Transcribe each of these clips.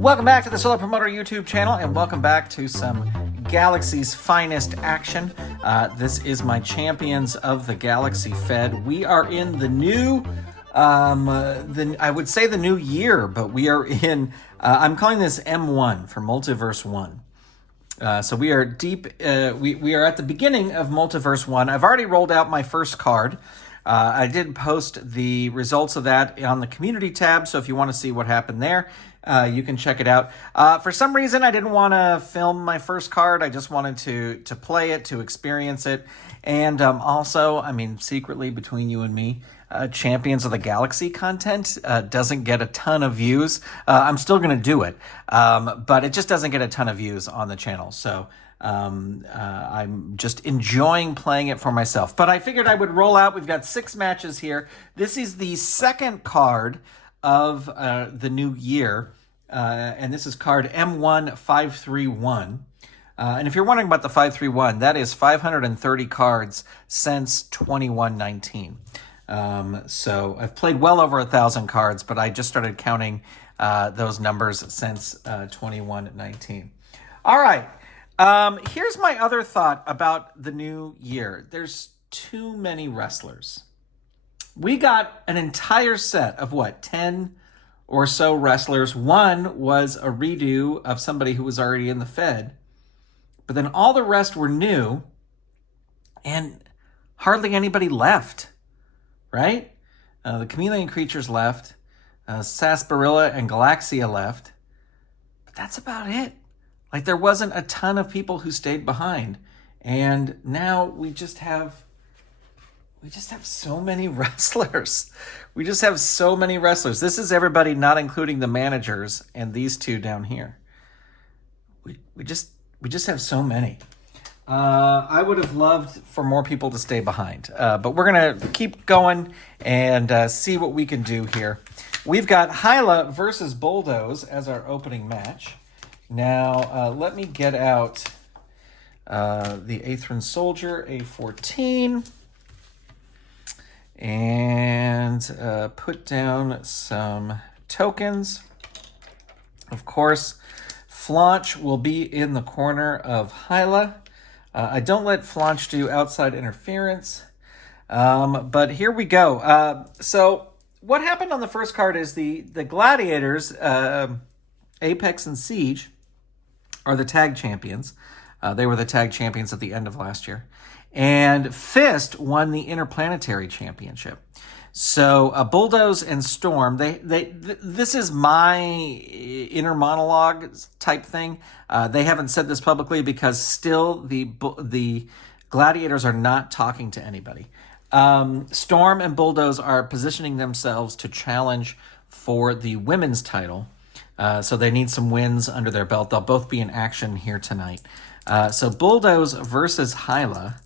Welcome back to the Solo Promoter YouTube channel, and welcome back to some Galaxy's finest action. This is my Champions of the Galaxy Fed. We are in the new, I would say the new year, but we are in, I'm calling this M1 for Multiverse 1. So we are deep, we are at the beginning of Multiverse 1. I've already rolled out my first card. I did post the results of that on the community tab, so if you want to see what happened there, you can check it out. For some reason, I didn't want to film my first card. I just wanted to play it, to experience it. And also, I mean, secretly between you and me, Champions of the Galaxy content doesn't get a ton of views. I'm still going to do it, but it just doesn't get a ton of views on the channel. So I'm just enjoying playing it for myself. But I figured I would roll out. We've got 6 matches here. This is the second card of the new year, and this is card M1.531. And if you're wondering about the 531, that is 530 cards since 2119. So I've played well over 1,000 cards, but I just started counting those numbers since 2119. All right. Here's my other thought about the new year. There's too many wrestlers. We got an entire set of, 10 or so wrestlers. One was a redo of somebody who was already in the Fed. But then all the rest were new, and hardly anybody left, right? The Chameleon Creatures left. Sarsaparilla and Galaxia left. But that's about it. Like, there wasn't a ton of people who stayed behind. And now we just have so many wrestlers. We just have so many wrestlers. This is everybody, not including the managers and these two down here. We just have so many. I would have loved for more people to stay behind. But we're going to keep going and see what we can do here. We've got Hyla versus Bulldoze as our opening match. Now, let me get out the Aethran Soldier, A14, and put down some tokens. Of course, Flaunch will be in the corner of Hyla. I don't let Flaunch do outside interference, but here we go. So what happened on the first card is the Gladiators, Apex and Siege, are the tag champions. They were the tag champions at the end of last year. And Fist won the Interplanetary Championship. So Bulldoze and Storm, this is my inner monologue type thing. They haven't said this publicly because still the Gladiators are not talking to anybody. Storm and Bulldoze are positioning themselves to challenge for the women's title. So they need some wins under their belt. They'll both be in action here tonight. So Bulldoze versus Hyla.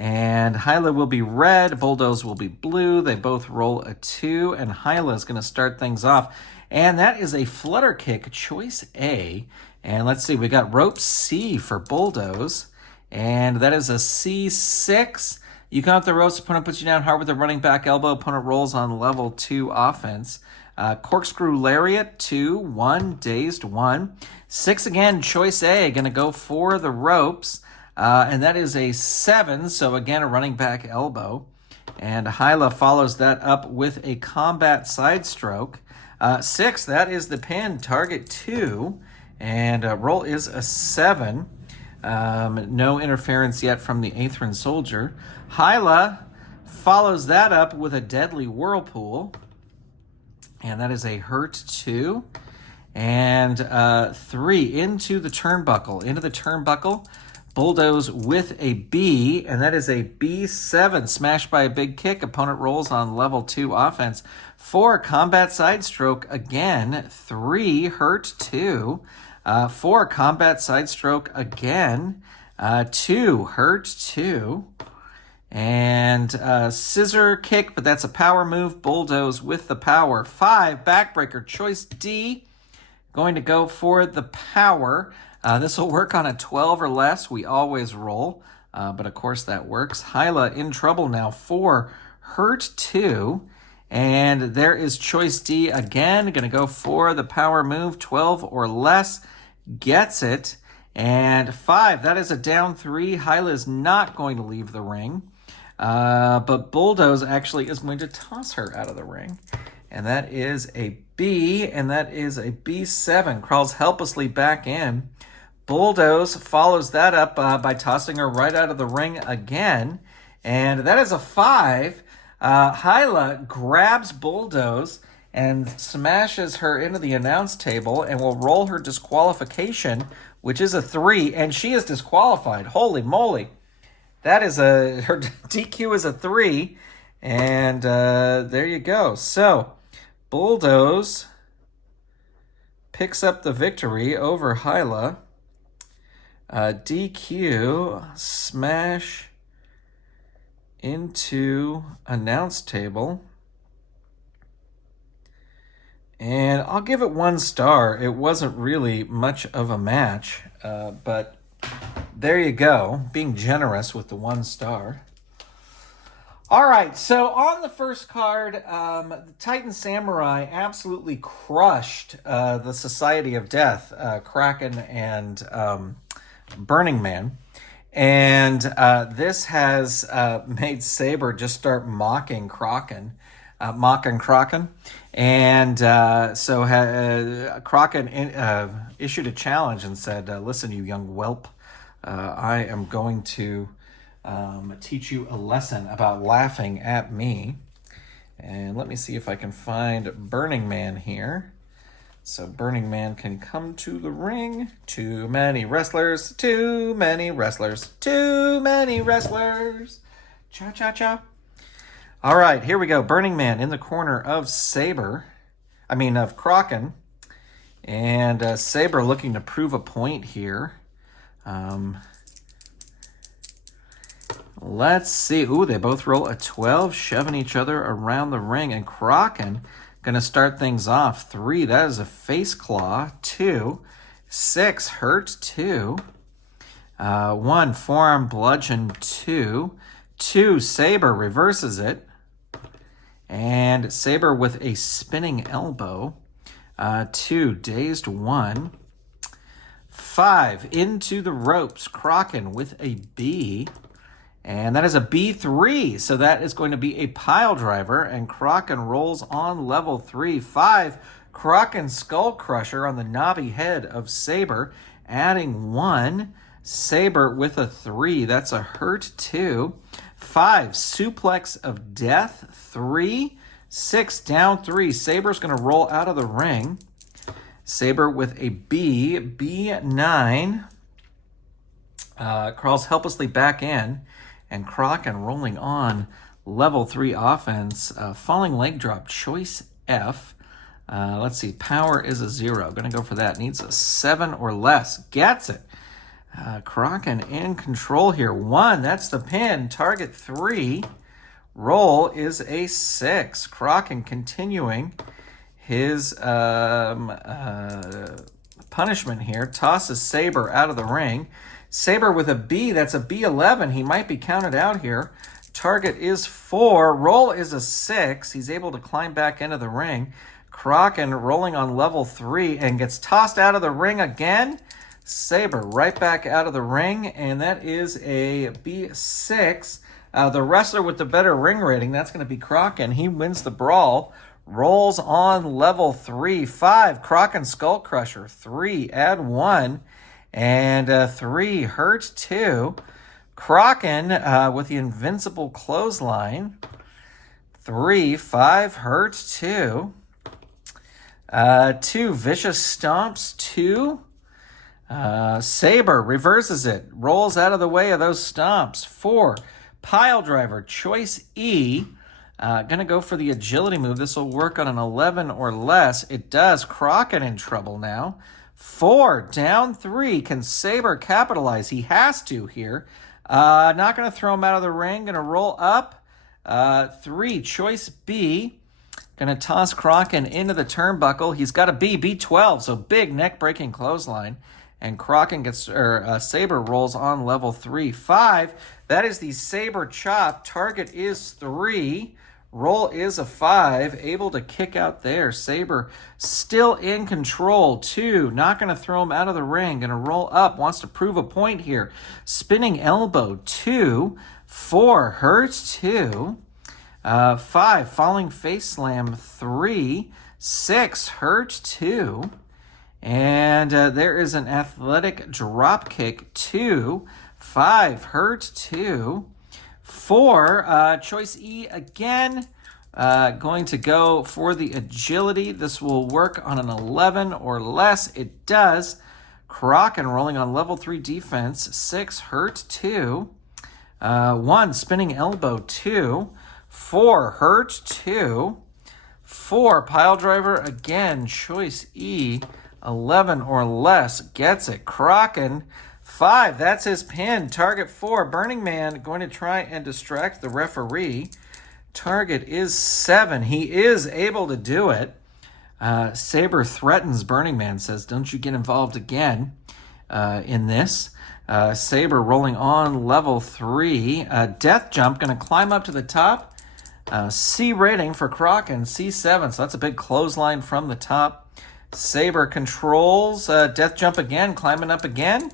And Hyla will be red, Bulldoze will be blue. They both roll a 2, and Hyla is going to start things off. And that is a flutter kick, choice A. And let's see, we got rope C for Bulldoze. And that is a C6. You count the ropes, opponent puts you down hard with a running back elbow. Opponent rolls on level 2 offense. Corkscrew Lariat, 2, 1, dazed 1. 6 again, choice A, going to go for the ropes. And that is a 7, so again, a running back elbow. And Hyla follows that up with a combat side stroke. 6, that is the pin, target 2. And roll is a 7. No interference yet from the Aethran Soldier. Hyla follows that up with a deadly whirlpool. And that is a hurt 2. And 3, into the turnbuckle. Bulldoze with a B, and that is a B7, smashed by a big kick. Opponent rolls on level 2 offense. 4, combat side stroke again. 3, hurt 2. 4, combat side stroke again. 2, hurt 2. And scissor kick, but that's a power move. Bulldoze with the power. 5, backbreaker, choice D. Going to go for the power. This will work on a 12 or less. We always roll, but of course that works. Hyla in trouble now. 4, hurt 2. And there is choice D again. Going to go for the power move, 12 or less. Gets it. And 5, that is a down 3. Hyla is not going to leave the ring. But Bulldoze actually is going to toss her out of the ring. And that is a B, and that is a B7. Crawls helplessly back in. Bulldoze follows that up by tossing her right out of the ring again. And that is a 5. Hyla grabs Bulldoze and smashes her into the announce table and will roll her disqualification, which is a 3, and she is disqualified. Holy moly. That is her DQ is a 3, and there you go. So, Bulldoze picks up the victory over Hyla. DQ, smash into announce table. And I'll give it 1 star. It wasn't really much of a match, but there you go. Being generous with the 1 star. All right, so on the first card, the Titan Samurai absolutely crushed the Society of Death, Kraken and Burning Man. And this has made Saber just start mocking Kraken. And so Kraken issued a challenge and said, listen, you young whelp, I am going to teach you a lesson about laughing at me. And let me see if I can find Burning Man here. So Burning Man can come to the ring. Too many wrestlers, too many wrestlers, too many wrestlers. Cha-cha-cha. All right, here we go. Burning Man in the corner of of Kraken. And Saber looking to prove a point here. Let's see. Ooh, they both roll a 12, shoving each other around the ring. And Kraken going to start things off. 3, that is a face claw. 2, 6, hurt. 2. 1, forearm bludgeon. 2. 2, Saber reverses it. And Saber with a spinning elbow. 2, dazed. 1. 5, into the ropes. Kraken with a B. And that is a B3, so that is going to be a pile driver, and Kraken rolls on level 3. 5, Kraken Skull Crusher on the knobby head of Saber, adding 1. Saber with a 3, that's a hurt. 2. 5, Suplex of Death. 3. 6, down 3. Saber's going to roll out of the ring. Saber with a B. B9. Crawls helplessly back in. And Kraken rolling on level 3 offense. Falling leg drop, choice F. Let's see, power is a 0. Going to go for that. Needs a 7 or less. Gets it. Kraken in control here. 1, that's the pin. Target 3. Roll is a 6. Kraken continuing his punishment here. Tosses Saber out of the ring. Saber with a B, that's a B11. He might be counted out here. Target is 4. Roll is a 6. He's able to climb back into the ring. Kraken rolling on level 3 and gets tossed out of the ring again. Saber right back out of the ring, and that is a B6. The wrestler with the better ring rating, that's going to be Kraken. He wins the brawl. Rolls on level 3. 5, Kraken Skull Crusher. 3, add 1. And 3, hurt. 2. Kraken with the invincible clothesline. 3, 5, hurt. 2. 2, vicious stomps. 2. Saber reverses it. Rolls out of the way of those stomps. 4, pile driver. Choice E. Going to go for the agility move. This will work on an 11 or less. It does. Kraken in trouble now. 4, down 3. Can Saber capitalize? He has to here. Not going to throw him out of the ring. Going to roll up. 3, choice B. Going to toss Kraken into the turnbuckle. He's got a B, B12, so big neck-breaking clothesline. And Kraken gets, Saber rolls on level 3. 5, that is the Saber chop. Target is 3. Roll is a 5, able to kick out there. Saber still in control. 2, not going to throw him out of the ring. Going to roll up, wants to prove a point here. Spinning elbow, 2. 4, hurt, 2. 5, falling face slam, 3. 6, hurt, 2. And there is an athletic drop kick, 2. 5, hurt, 2. 4, choice E again, going to go for the agility. This will work on an 11 or less. It does. Kraken rolling on level 3 defense. 6, hurt, 2. 1, spinning elbow, 2. 4, hurt, 2. 4, pile driver again, choice E. 11 or less, gets it. Kraken. 5, that's his pin. Target 4, Burning Man going to try and distract the referee. Target is 7. He is able to do it. Saber threatens Burning Man, says, don't you get involved again in this. Saber rolling on level 3. Death Jump going to climb up to the top. C rating for Kraken, C7, so that's a big clothesline from the top. Saber controls. Death Jump again, climbing up again.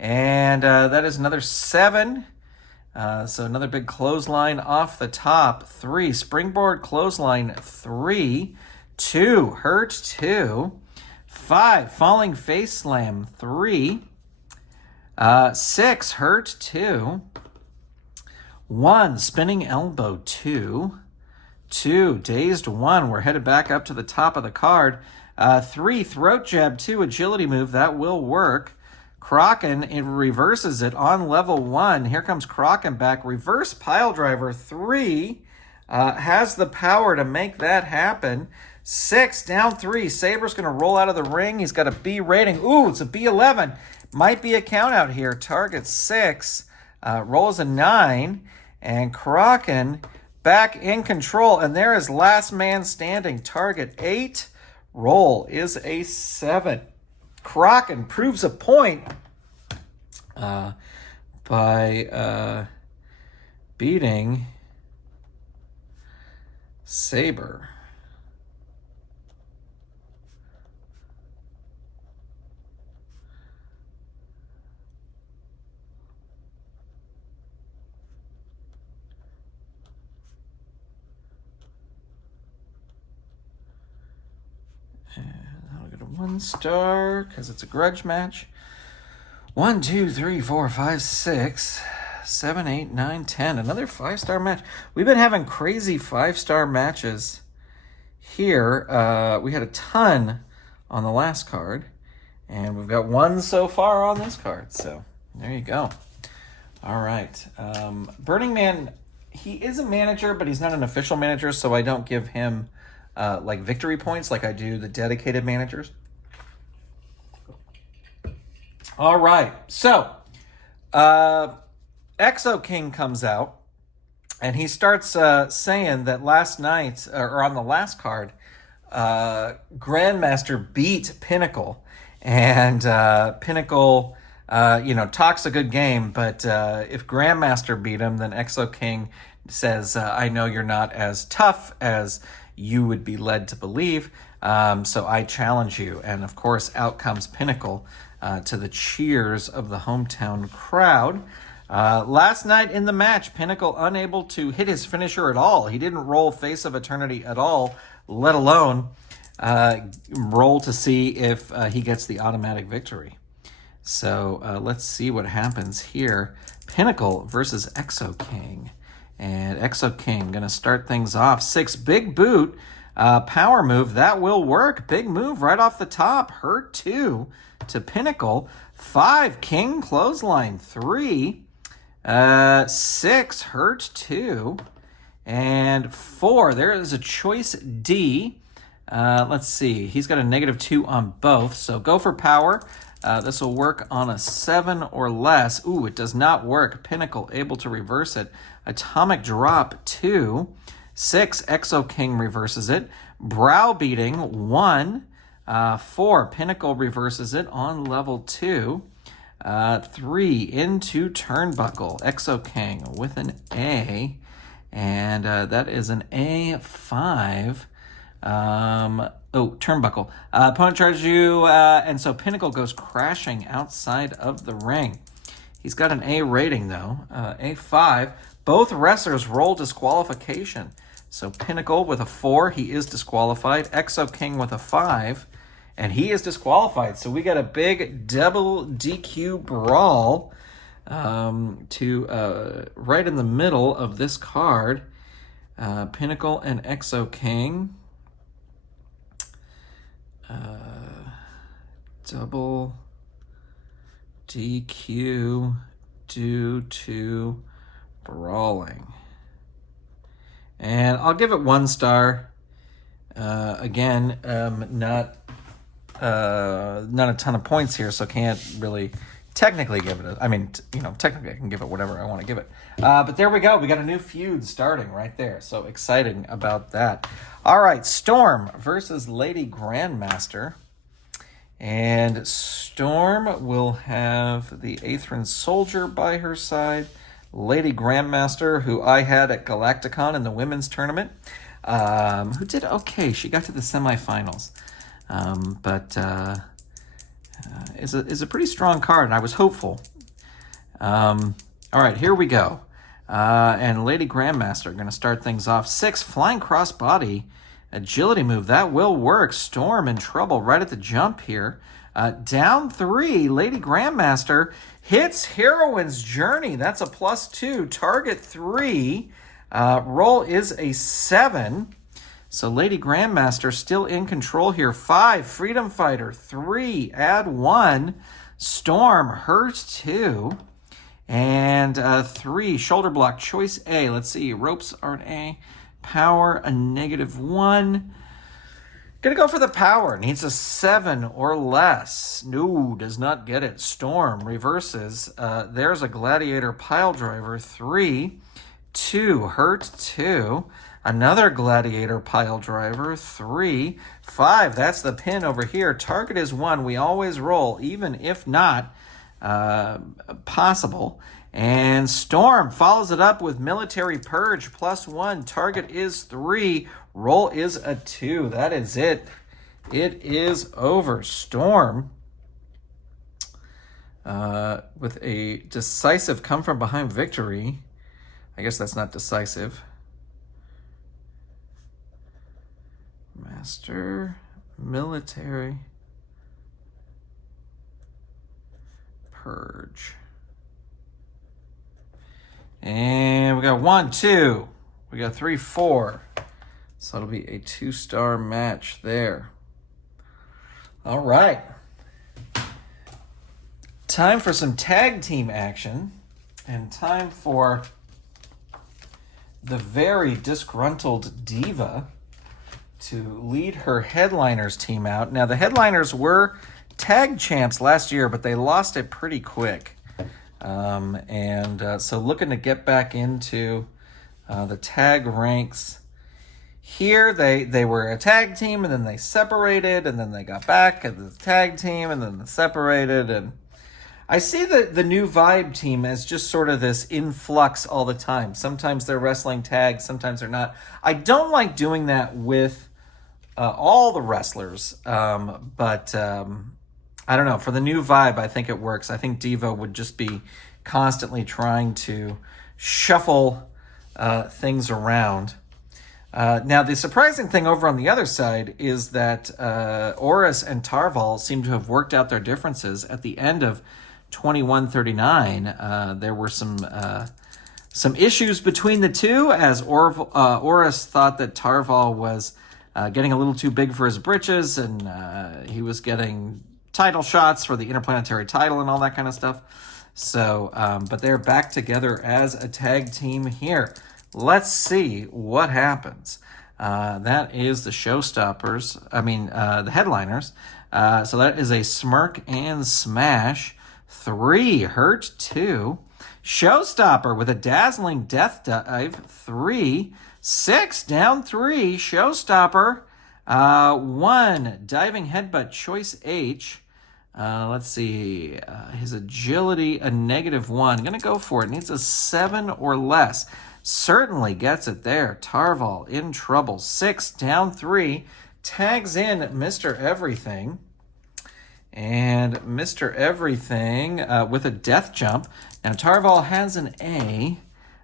And that is another 7. So another big clothesline off the top. 3, springboard clothesline, 3. 2, hurt, 2. 5, falling face slam, 3. 6, hurt, 2. 1, spinning elbow, 2. 2, dazed 1. We're headed back up to the top of the card. 3, throat jab, 2, agility move. That will work. Kraken, it reverses it on level 1. Here comes Kraken back. Reverse pile driver, 3. Has the power to make that happen. 6, down 3. Saber's going to roll out of the ring. He's got a B rating. Ooh, it's a B11. Might be a count out here. Target 6. Rolls a 9. And Kraken back in control. And there is last man standing. Target 8. Roll is a 7. Kraken proves a point by beating Saber. I'll get a 1 star because it's a grudge match. 1, 2, 3, 4, 5, 6, 7, 8, 9, 10. Another 5-star match. We've been having crazy 5-star matches here. We had a ton on the last card, and we've got 1 so far on this card. So there you go. All right. Burning Man, he is a manager, but he's not an official manager, so I don't give him like victory points like I do the dedicated managers. All right, so Exo King comes out, and he starts saying that last night, or on the last card, Grandmaster beat Pinnacle, and Pinnacle, talks a good game, but if Grandmaster beat him, then Exo King says, I know you're not as tough as you would be led to believe, so I challenge you. And of course, out comes Pinnacle to the cheers of the hometown crowd. Last night in the match, Pinnacle unable to hit his finisher at all. He didn't roll Face of Eternity at all, let alone roll to see if he gets the automatic victory. So let's see what happens here. Pinnacle versus Exo King. And Exo King going to start things off. 6, big boot, power move. That will work. Big move right off the top. Hurt 2 to Pinnacle. 5, King clothesline. 3, 6, hurt 2. And 4, there is a choice D. Let's see. He's got a -2 on both. So go for power. This will work on a 7 or less. Ooh, it does not work. Pinnacle able to reverse it. Atomic drop 2. 6, Exo King reverses it. Browbeating 1. 4, Pinnacle reverses it on level 2. 3, into turnbuckle. Exo King with an A. And that is an A5. Turnbuckle. Opponent charges you, and so Pinnacle goes crashing outside of the ring. He's got an A rating, though. A5. Both wrestlers roll disqualification. So Pinnacle with a 4, he is disqualified. Exo King with a 5, and he is disqualified. So we got a big double DQ brawl right in the middle of this card. Pinnacle and Exo King. Double DQ due to brawling. And I'll give it 1 star. Again, not a ton of points here, so can't really technically give it technically I can give it whatever I want to give it. But there we go. We got a new feud starting right there. So exciting about that. All right, Storm versus Lady Grandmaster. And Storm will have the Aethrin Soldier by her side. Lady Grandmaster, who I had at Galacticon in the women's tournament, who did okay. She got to the semifinals. But is a pretty strong card, and I was hopeful. All right, here we go. And Lady Grandmaster are going to start things off. 6, flying crossbody, agility move. That will work. Storm in trouble right at the jump here. Down 3, Lady Grandmaster hits Heroine's Journey. That's a +2. Target 3. Roll is a 7. So Lady Grandmaster still in control here. 5, Freedom Fighter. 3, add 1. Storm, hurt 2. And 3, shoulder block, choice A. Let's see, ropes are an A. Power, a -1. Gonna go for the power. Needs a 7 or less. No, does not get it. Storm reverses. There's a Gladiator Pile Driver. 3, 2, hurt 2. Another Gladiator Pile Driver. 3, 5. That's the pin over here. Target is 1. We always roll, even if not possible. And Storm follows it up with Military Purge +1. Target is 3. Roll is a 2. That is it. It is over. Storm with a decisive come from behind victory. I guess that's not decisive. Master Military Purge. And we got 1, 2. We got 3, 4. So it'll be a 2-star match there. All right. Time for some tag team action. And time for the very disgruntled Diva to lead her Headliners team out. Now, the Headliners were tag champs last year, but they lost it pretty quick. So looking to get back into the tag ranks. Here, they were a tag team, and then they separated, and then they got back at the tag team, and then they separated. And I see the new Vibe team as just sort of this influx all the time. Sometimes they're wrestling tags, sometimes they're not. I don't like doing that with all the wrestlers, but I don't know. For the new Vibe, I think it works. I think Diva would just be constantly trying to shuffle things around. Now, the surprising thing over on the other side is that Oris and Tarval seem to have worked out their differences. At the end of 2139, there were some issues between the two, as Oris thought that Tarval was getting a little too big for his britches, and he was getting title shots for the interplanetary title and all that kind of stuff. So, but they're back together as a tag team here. Let's see what happens. That is the Showstoppers. The Headliners. So that is a Smirk and Smash. 3, hurt 2. Showstopper with a dazzling death dive. 3, 6, down 3. Showstopper. 1, diving headbutt, choice H. Let's see. His agility, a -1. I'm going to go for it. Needs a 7 or less. certainly gets it there. Tarval in trouble. 6, down 3, tags in Mr. Everything. And Mr. Everything with a death jump. Now Tarval has an A,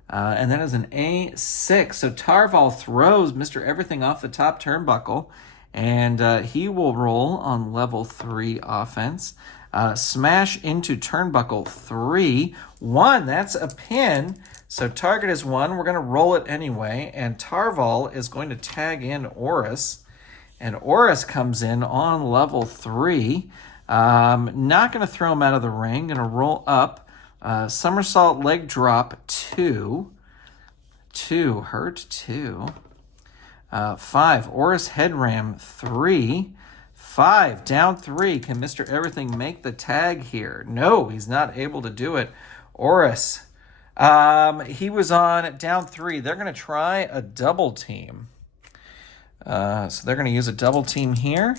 and that is an A6. So Tarval throws Mr. Everything off the top turnbuckle, and he will roll on level 3 offense. Smash into turnbuckle 3. 1, that's a pin. So target is 1. We're going to roll it anyway, and Tarval is going to tag in Oris. And Oris comes in on level 3. Not going to throw him out of the ring. Going to roll up. Somersault leg drop 2. 2, hurt 2. 5, Oris head ram 3. 5, down 3. Can Mr. Everything make the tag here? No, he's not able to do it. Oris, he was on down 3. They're going to try a double team. So they're going to use a double team here.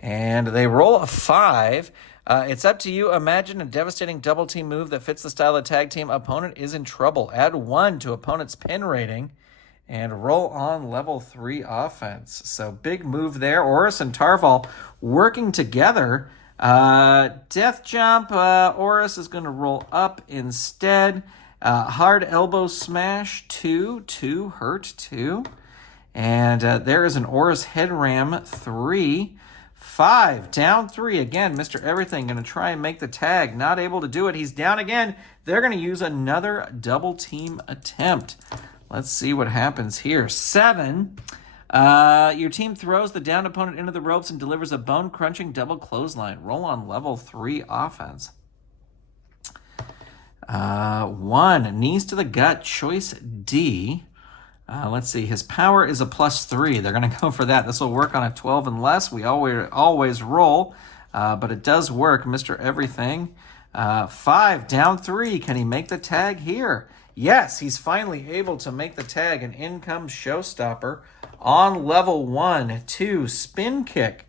And they roll a 5. It's up to you. Imagine a devastating double team move that fits the style of tag team. Opponent is in trouble. Add 1 to opponent's pin rating and roll on level 3 offense. So big move there. Oris and Tarval working together. Death jump. Oris is going to roll up instead. Hard elbow smash 2. 2, hurt 2. And there is an Oris head ram 3. 5, down 3. Again, Mr. Everything going to try and make the tag. Not able to do it. He's down again. They're going to use another double team attempt. Let's see what happens here. 7. Your team throws the downed opponent into the ropes and delivers a bone-crunching double clothesline. Roll on level 3 offense. 1, knees to the gut, choice D. Let's see, his power is a +3. They're going to go for that. This will work on a 12 and less. We always roll, but it does work. Mr. Everything. 5, down 3. Can he make the tag here? Yes, he's finally able to make the tag. And in comes Showstopper on level 1. 2, spin kick.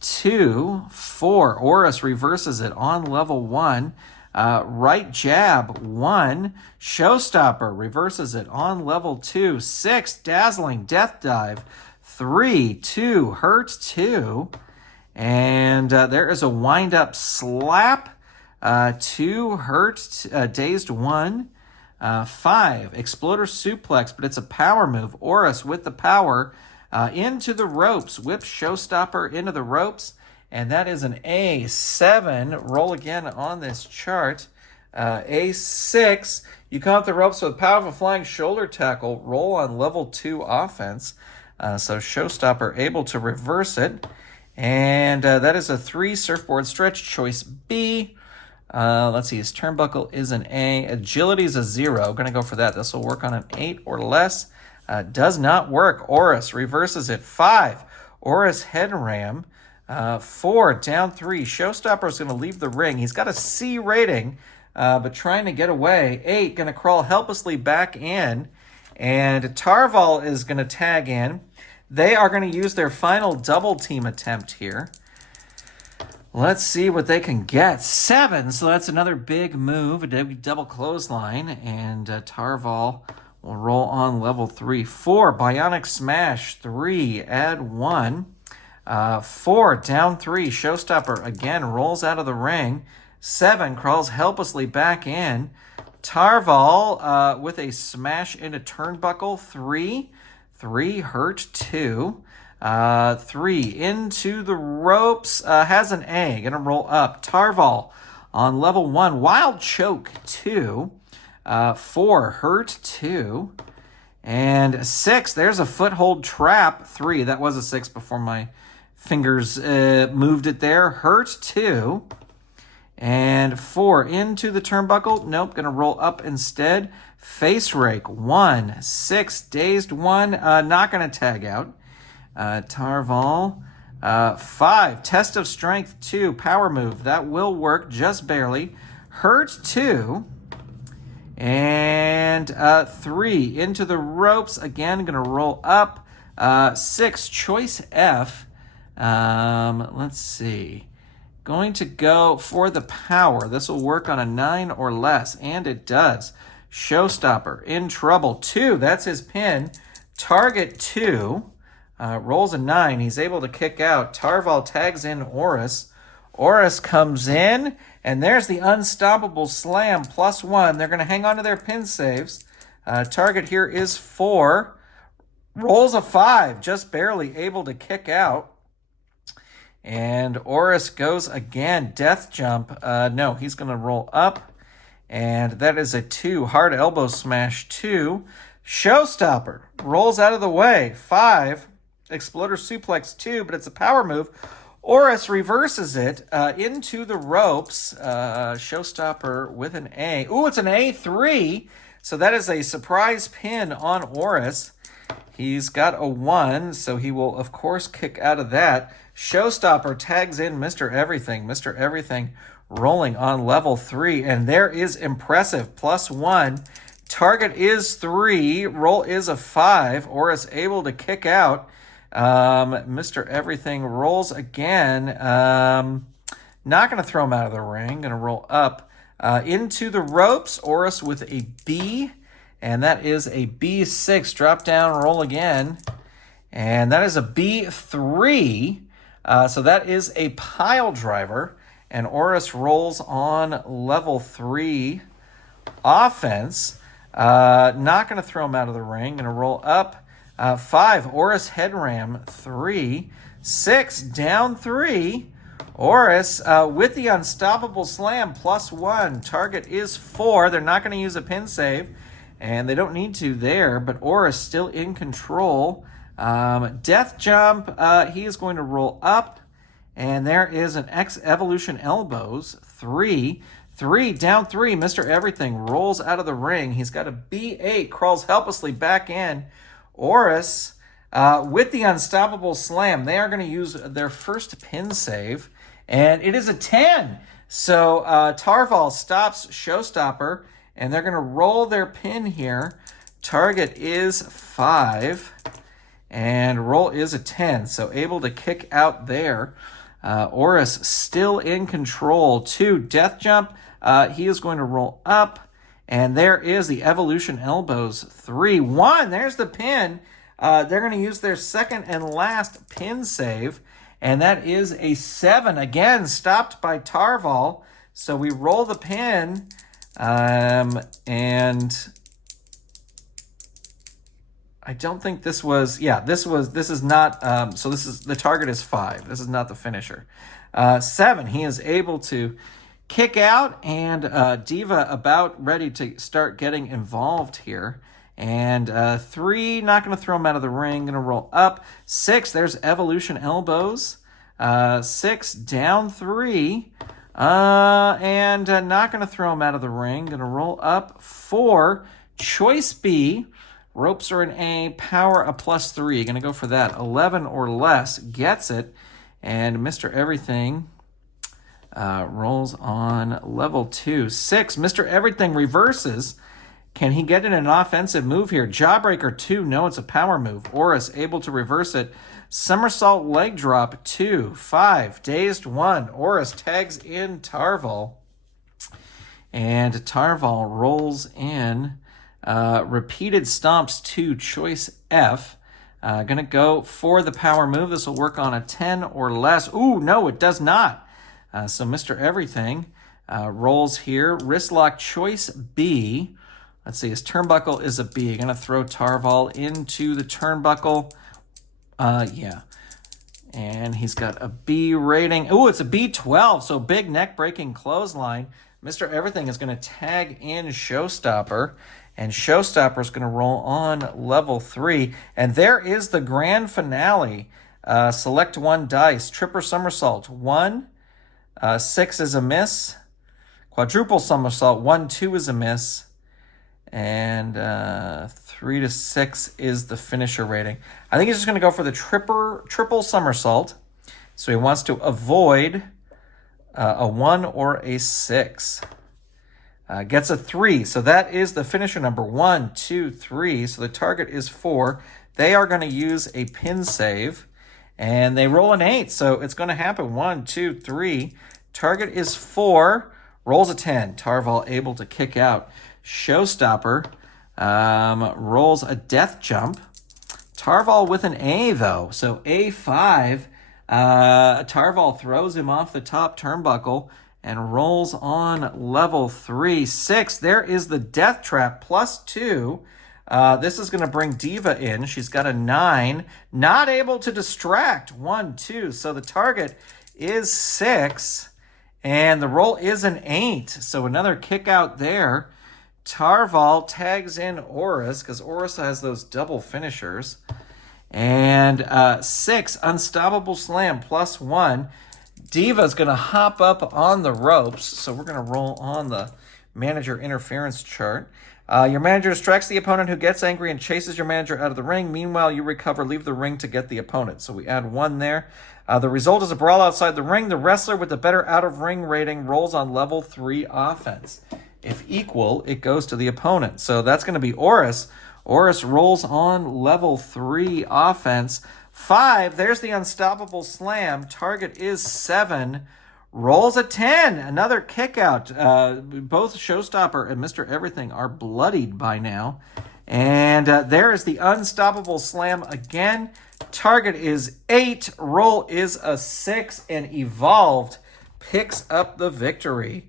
2, 4. Oris reverses it on level 1. Right jab, 1. Showstopper reverses it on level 2. 6, dazzling death dive. 3, 2, hurt 2. And there is a wind up slap. 2, hurt, dazed 1. 5, exploder suplex, but it's a power move. Oris with the power into the ropes, whips Showstopper into the ropes. And that is an A7. Roll again on this chart. A6. You come up the ropes with a powerful flying shoulder tackle. Roll on level 2 offense. So Showstopper able to reverse it. And that is a 3 surfboard stretch. Choice B. Let's see. His turnbuckle is an A. Agility is a 0. Going to go for that. This will work on an 8 or less. Does not work. Oris reverses it. 5. Oris head ram. 4, down 3. Showstopper is going to leave the ring. He's got a C rating, but trying to get away. 8, going to crawl helplessly back in. And Tarval is going to tag in. They are going to use their final double team attempt here. Let's see what they can get. 7, so that's another big move, a double clothesline. And Tarval will roll on level 3. 4, bionic smash. 3, add 1. 4, down 3. Showstopper again rolls out of the ring. 7, crawls helplessly back in. Tarval with a smash into turnbuckle. 3, 3, hurt 2. 3, into the ropes. Has an A. Gonna roll up. Tarval on level 1. Wild choke 2. 4, hurt 2. And 6, there's a foothold trap. 3, that was a 6 before my fingers moved it there. Hurt 2. And 4, into the turnbuckle. Nope, going to roll up instead. Face rake 1. 6, dazed 1. Not going to tag out. Tarval. 5, test of strength 2. Power move. That will work just barely. Hurt 2. And 3, into the ropes. Again, going to roll up. 6, choice F. Let's see. Going to go for the power. This will work on a 9 or less, and it does. Showstopper in trouble. 2, that's his pin. Target 2. Rolls a 9. He's able to kick out. Tarval tags in Oris. Oris comes in, and there's the unstoppable slam, +1. They're going to hang on to their pin saves. Target here is 4. Rolls a 5, just barely able to kick out. And Oris goes again. Death jump. No, he's going to roll up. And that is a 2. Hard elbow smash 2. Showstopper rolls out of the way. 5. Exploder suplex 2, but it's a power move. Oris reverses it into the ropes. Showstopper with an A. Ooh, it's an A3. So that is a surprise pin on Oris. He's got a 1, so he will, of course, kick out of that. Showstopper tags in Mr. Everything. Mr. Everything rolling on level 3. And there is impressive. +1. Target is 3. Roll is a 5. Oris able to kick out. Mr. Everything rolls again. Not going to throw him out of the ring. Going to roll up into the ropes. Oris with a B. And that is a B6. Drop down, roll again. And that is a B3. So that is a pile driver. And Oris rolls on level 3 offense. Not going to throw him out of the ring. Going to roll up. 5, Oris head ram. 3. 6, down 3. Oris with the unstoppable slam, +1. Target is 4. They're not going to use a pin save. And they don't need to there, but Oris still in control. Death jump, he is going to roll up. And there is an X Evolution elbows, 3. 3, down 3, Mr. Everything rolls out of the ring. He's got a B8, crawls helplessly back in. Oris with the unstoppable slam. They are going to use their first pin save. And it is a 10. So Tarval stops Showstopper. And they're going to roll their pin here. Target is 5. And roll is a 10. So able to kick out there. Oris still in control. 2, death jump. He is going to roll up. And there is the Evolution elbows. 3, 1. There's the pin. They're going to use their second and last pin save. And that is a 7. Again, stopped by Tarval. So we roll the pin. And I don't think this was, this is not, so this is, the target is 5. This is not the finisher. 7, he is able to kick out, and Diva about ready to start getting involved here. And 3, not going to throw him out of the ring, going to roll up. 6, there's Evolution elbows. 6, down 3. And not going to throw him out of the ring. Going to roll up. 4, choice B. Ropes are an A. Power a +3. Going to go for that. 11 or less. Gets it. And Mr. Everything rolls on level 2. 6, Mr. Everything reverses. Can he get in an offensive move here? Jawbreaker 2. No, it's a power move. Oris able to reverse it. Somersault leg drop 2. 5, dazed 1. Oris tags in Tarval. And Tarval rolls in. Repeated stomps 2. Choice F. Gonna go for the power move. This will work on a 10 or less. Ooh, no, it does not. So Mr. Everything rolls here. Wrist lock choice B. Let's see, his turnbuckle is a B. Gonna throw Tarval into the turnbuckle. And he's got a B rating. Ooh, it's a B12, so big neck-breaking clothesline. Mr. Everything is going to tag in Showstopper, and Showstopper is going to roll on level 3. And there is the grand finale. Select 1 dice. Tripper somersault, 1. 6 is a miss. Quadruple somersault, 1, 2 is a miss. And 3 to 6 is the finisher rating. I think he's just going to go for the triple somersault. So he wants to avoid a 1 or a 6. Gets a 3. So that is the finisher number. 1, 2, 3. So the target is 4. They are going to use a pin save. And they roll an 8. So it's going to happen. 1, 2, 3. Target is 4. Rolls a 10. Tarval able to kick out. Showstopper rolls a death jump. Tarval with an A, though. So A5, Tarval throws him off the top turnbuckle and rolls on level 3. 6, there is the death trap, +2. This is going to bring Diva in. She's got a 9. Not able to distract. 1, 2. So the target is 6. And the roll is an 8. So another kick out there. Tarval tags in Oris, because Oris has those double finishers. And 6, Unstoppable Slam, +1. Diva's going to hop up on the ropes. So we're going to roll on the manager interference chart. Your manager distracts the opponent, who gets angry and chases your manager out of the ring. Meanwhile, you recover, leave the ring to get the opponent. So we add 1 there. The result is a brawl outside the ring. The wrestler with the better out-of-ring rating rolls on level 3 offense. If equal, it goes to the opponent. So that's going to be Oris. Oris rolls on level 3 offense. 5, there's the Unstoppable Slam. Target is 7. Rolls a 10. Another kick out. Both Showstopper and Mr. Everything are bloodied by now. And there is the Unstoppable Slam again. Target is 8. Roll is a 6. And Evolved picks up the victory.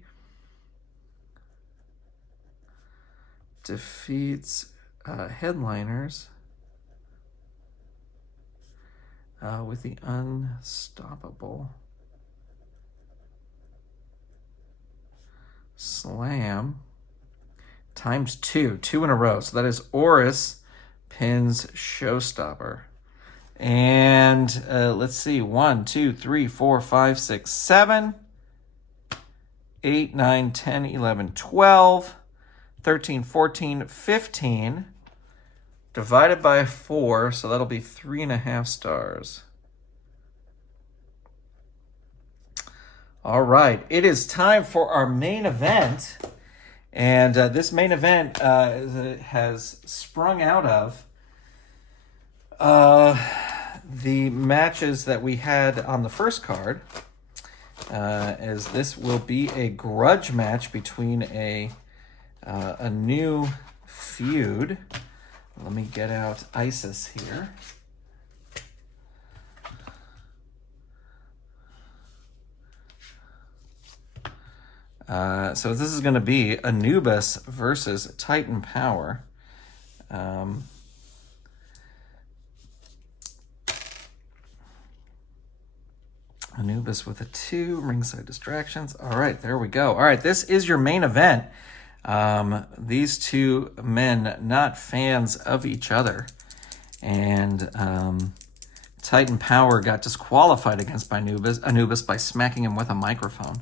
Defeats Headliners with the Unstoppable Slam ×2. 2 in a row. So that is Oris pins Showstopper. And let's see. 1, 2, 3, 4, 5, 6, 7, 8, 9, 10, 11, 12, 13, 14, 15. Divided by 4, so that'll be 3.5 stars. All right, it is time for our main event. And this main event has sprung out of the matches that we had on the first card, as this will be a grudge match between a new feud. Let me get out Isis here. So this is going to be Anubis versus Titan Power. Anubis with a 2, ringside distractions. All right, there we go. All right, this is your main event. These two men, not fans of each other. And Titan Power got disqualified against Anubis by smacking him with a microphone.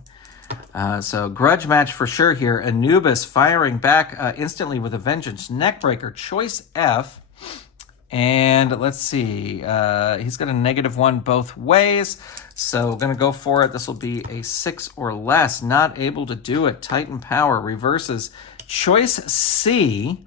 So grudge match for sure here. Anubis firing back instantly with a vengeance. Neckbreaker, choice F. And let's see. He's got a -1 both ways. So going to go for it. This will be a 6 or less. Not able to do it. Titan Power reverses. Choice C.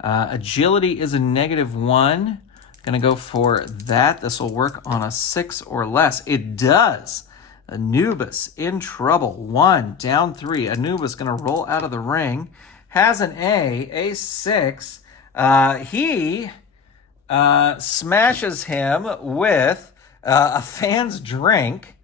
Agility is a -1. Going to go for that. This will work on a 6 or less. It does. Anubis in trouble. 1, down 3. Anubis going to roll out of the ring. Has an A6. He smashes him with a fan's drink.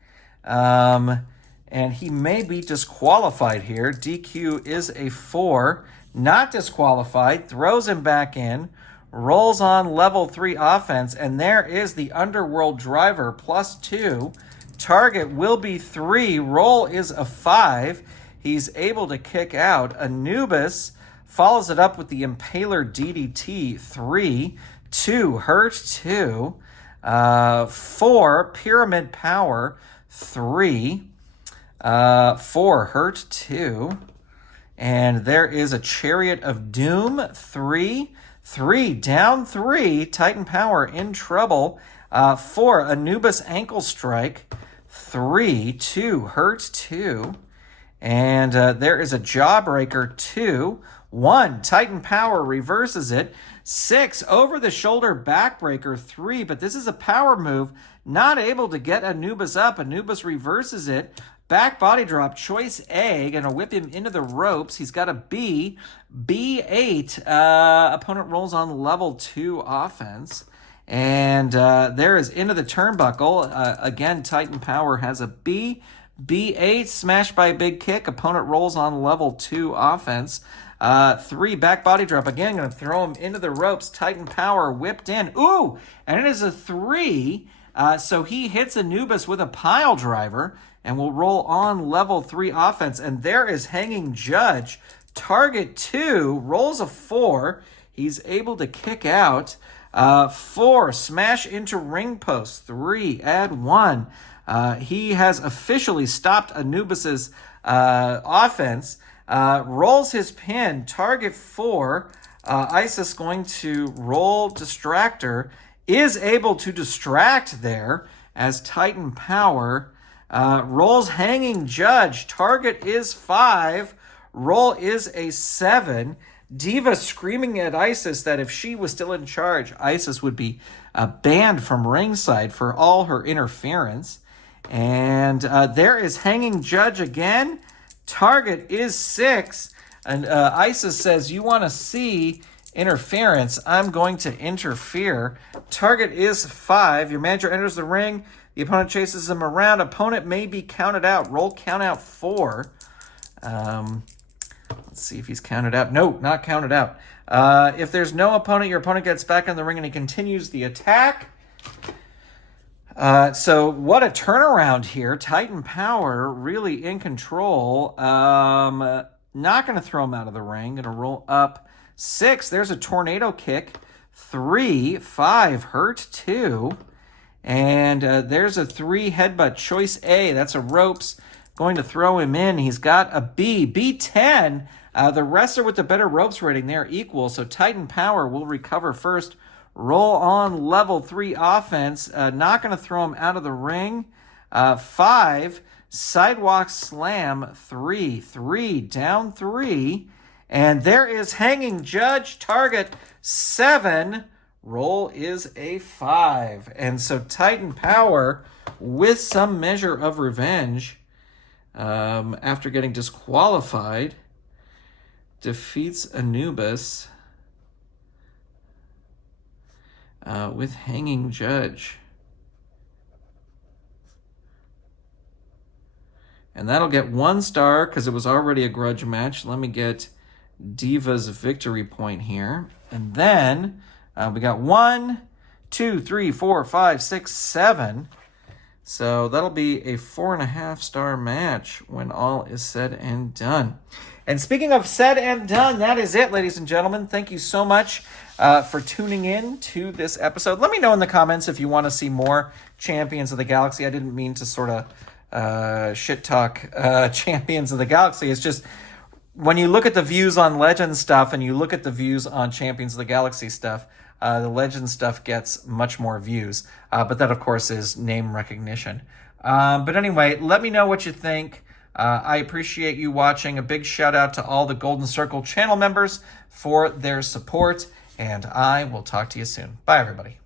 And he may be disqualified here. DQ is a 4. Not disqualified. Throws him back in. Rolls on level 3 offense. And there is the Underworld Driver +2. Target will be 3. Roll is a 5. He's able to kick out. Anubis follows it up with the Impaler DDT. 3. 2. Hurt 2. 4. Pyramid Power. 3. 4. Hurt 2. And there is a Chariot of Doom. 3. 3. Down 3. Titan Power in trouble. 4. Anubis Ankle Strike. 3. 2. Hurt 2. And there is a Jawbreaker. 2. 1. Titan Power reverses it. 6. Over the shoulder backbreaker. 3. But this is a power move. not able to get Anubis up. Anubis reverses it. Back body drop, choice A, gonna whip him into the ropes. He's got a B, B8. Opponent rolls on level 2 offense. And there is into the turnbuckle. Again, Titan Power has a B, B8, smashed by a big kick. Opponent rolls on level 2 offense. 3, back body drop. Again, gonna throw him into the ropes. Titan Power whipped in. Ooh, and it is a 3. So he hits Anubis with a pile driver and will roll on level 3 offense. And there is Hanging Judge. Target 2 rolls a 4. He's able to kick out. 4, smash into ring post. 3, add 1. He has officially stopped Anubis's offense. Rolls his pin. Target 4. Isis going to roll Distractor. Is able to distract there as Titan Power rolls Hanging Judge. Target is 5. Roll is a 7. Diva screaming at Isis that if she was still in charge, Isis would be banned from ringside for all her interference. And there is Hanging Judge again. Target is 6. And Isis says, you want to see interference, I'm going to interfere. Target is 5. Your manager enters the ring. The opponent chases him around. Opponent may be counted out. Roll count out 4. Let's see if he's counted out. No, not counted out. If there's no opponent, your opponent gets back in the ring and he continues the attack. So what a turnaround here. Titan Power really in control. Not going to throw him out of the ring. Going to roll up 6. There's a tornado kick. 3, 5, hurt 2. And there's a 3 headbutt. Choice A. That's a ropes. Going to throw him in. He's got a B. B10. The wrestler with the better ropes rating, they're equal. So Titan Power will recover first. Roll on level 3 offense. Not going to throw him out of the ring. 5. Sidewalk slam. 3. 3. Down 3. And there is Hanging Judge. Target 7. Roll is a 5. And so Titan Power, with some measure of revenge, after getting disqualified, defeats Anubis with Hanging Judge. And that'll get 1 star because it was already a grudge match. Let me get Diva's victory point here. And then we got 1, 2, 3, 4, 5, 6, 7. So that'll be a 4.5 star match when all is said and done. And speaking of said and done, that is it, ladies and gentlemen. Thank you so much for tuning in to this episode. Let me know in the comments if you want to see more Champions of the Galaxy. I didn't mean to sort of shit talk Champions of the Galaxy. It's just when you look at the views on Legends stuff and you look at the views on Champions of the Galaxy stuff, the Legends stuff gets much more views. But that, of course, is name recognition. But anyway, let me know what you think. I appreciate you watching. A big shout out to all the Golden Circle channel members for their support. And I will talk to you soon. Bye, everybody.